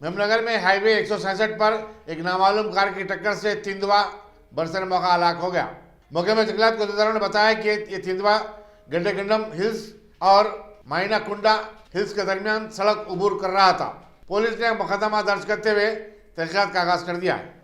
मेमनगर में हाईवे 167 पर एक नामालूम कार की टक्कर से तिंदवा बरसर मौका हलाक हो गया। मौके में जंगलात कोतवालों ने बताया कि ये तिंदवा गंडेगंडम हिल्स और मायनाकुंडा हिल्स के दरमियान सड़क उबूर कर रहा था। पुलिस ने मुकदमा दर्ज करते हुए तहकीकात का आगाज कर दिया है।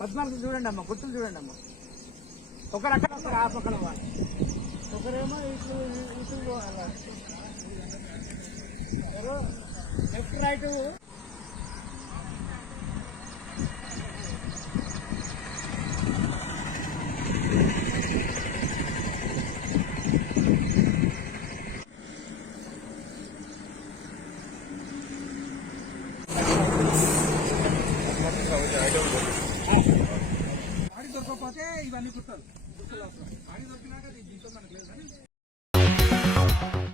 పద్నాలుగు చూడండి అమ్మ, గుర్తులు చూడండి అమ్మ. ఒకరు అక్కడ ఒకరు ఆ పక్కన ఒకరేమో ఇటు ఇటు లెఫ్ట్ రైట్. ఆడి దొరకకపోతే ఇవన్నీ గుర్తాలు ఆడి దొరికినాక దీంతో మనకు లేదు.